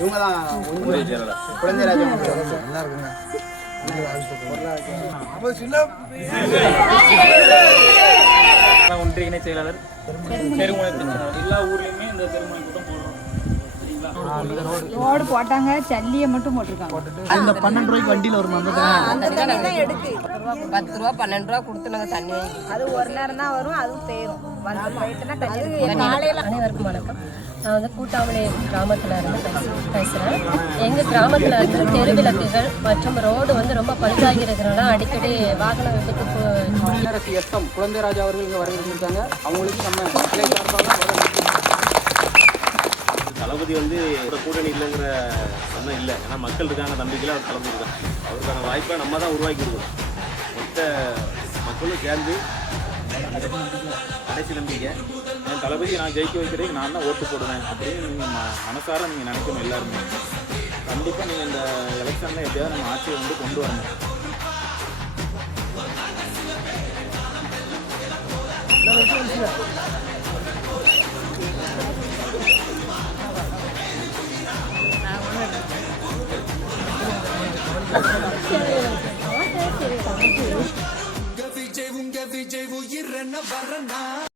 இவங்க தான் குழந்தை ராஜா நல்லா இருக்குங்க. ஒன்றிய இணை செயலாளர் தெருமுனை எல்லா ஊர்லயுமே இந்த தெருமுனை கூட்டம் போடுறோம். ரோடு போட்டாங்க, சல்லியை மட்டும் போட்டிருக்காங்க. அந்த 12 ரூபாய்க்கு வண்டியில் ஒரு எடுக்கு 10 ரூபா 12 ரூபா கொடுத்துனாங்க தண்ணி. அது ஒரு நேரம் தான் வரும், அதுவும் தேரும். அனைவருக்கும் வணக்கம். நான் வந்து கூட்டாமலை கிராமத்தில் இருந்து பேசுகிறேன். எங்கள் கிராமத்தில் இருந்து தெருவிளக்குகள் மற்றும் ரோடு வந்து ரொம்ப பழுதாகி இருக்கிறனால அடிக்கடி வாகன விபத்துக்கு எஸ்எம் குழந்தை ராஜா அவர்கள் இங்கே வரவேற்பிருக்காங்க. அவங்களுக்கு நம்ம இலை சார்பாக தளபதி வந்து ஒரு கூட்டணி இல்லைங்கிற ஒன்றும் இல்லை. ஏன்னா மக்கள் இருக்காங்க, நம்பிக்கையில் அவர் கலந்துருக்காங்க. அவருக்கான வாய்ப்பை நம்ம தான் உருவாக்கி கொடுக்கணும். மொத்த மக்களும் சேர்ந்து கடைசி நம்பிக்கை என் தளபதி நான் ஜெயிக்க வைக்கிறதுக்கு நான் தான் ஓட்டு போடுவேன் அப்படின்னு நீங்கள் மனசார நீங்கள் நினைக்கணும். எல்லாருமே கண்டிப்பாக நீங்கள் இந்த எலெக்ஷனில் எப்படியாவது நம்ம ஆட்சியை வந்து கொண்டு வரணும். விஜய் உயிரன வரனா